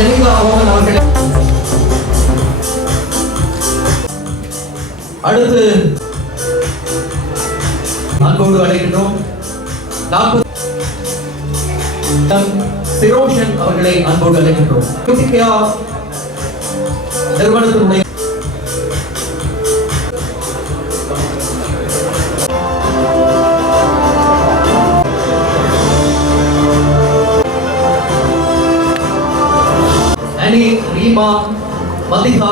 ஜெனிகா மோகன் அவர்கள். அடுத்து அன்போடு அழைக்கின்றோம் சிரோஷன் அவர்களை அன்போடு அழைக்கின்றோம். நிறுவனத்தினுடைய அனி, ரீமா, மதிகா,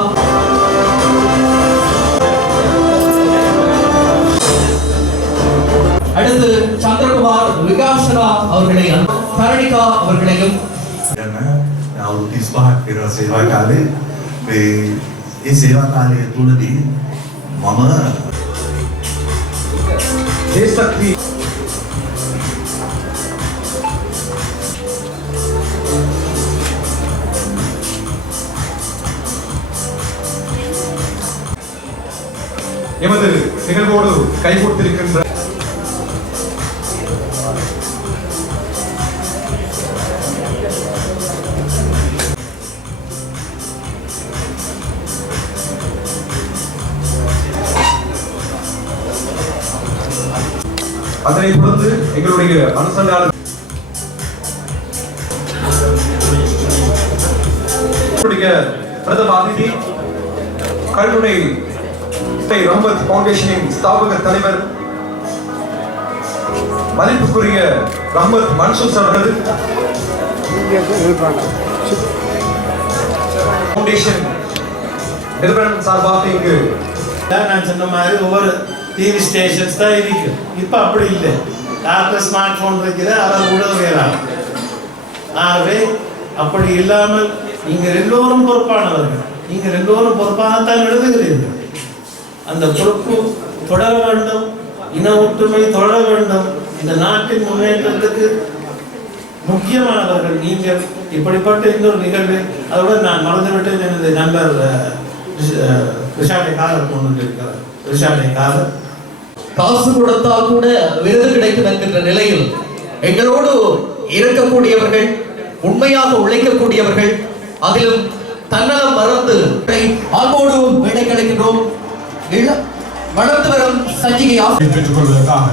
அடுத்து சந்திரகுமார் விகாசரா அவர்களை கரணிகா அவர்களையும் අවුරුදු 35ක් පෙර සේවා කාලේ ඒ සේවා කාලය තුලදී මම දේශක්තිය எமது நிகழ்வோடு கைகோர்த்திருக்கின்ற அதனை தொடர்ந்து எங்களுடைய அனுசந்தாளர் பிரதம அதிதி கல்முனை ரஹ்மத் ஃபவுண்டேஷனின் ஸ்தாபக தலைவர் மதிப்புக்குரிய ரஹ்மத் மன்சூர் அவர்கள் ஃபவுண்டேஷன் நிறுவனம் சார்பாக இங்கு நான் சொன்ன மாதிரி ஒவ்வொரு டிவி ஸ்டேஷன்ஸ் தான் இருக்கு. இப்போ அப்படி இல்லை. யாருக்கு ஸ்மார்ட் ஃபோன் இருக்குது அவர் உடவுகிறார். ஆகவே அப்படி இல்லாமல் நீங்கள் எல்லோரும் பொறுப்பானவர்கள். நீங்கள் எல்லோரும் பொறுப்பாகத்தான் எழுதுகிறீர்கள். அந்த பொறுப்பு தொடர வேண்டும். இன ஒற்றுமை தொடர வேண்டும். இந்த நாட்டின் முன்னேற்றத்துக்கு முக்கியமானவர்கள் நீங்கள். இப்படிப்பட்ட இன்னொரு நிகழ்வு அதோட நான் மறந்துவிட்டேன். எனது நண்பர் ரிஷாடை காலர் கொண்டு இருக்கிறார். ரிஷாடை காலர் காசு கொடுத்தால் கூட விருது கிடைக்கும் என்கின்ற நிலையில் எங்களோடு இருக்கக்கூடியவர்கள், உண்மையாக உழைக்கக்கூடியவர்கள், அதிலும் தன்னலம் மறந்து அன்போடு வேலை கிடைக்கின்றோம். வளர்ந்து வரும் சஞ்சிகை பெற்றுக் கொள்வதற்காக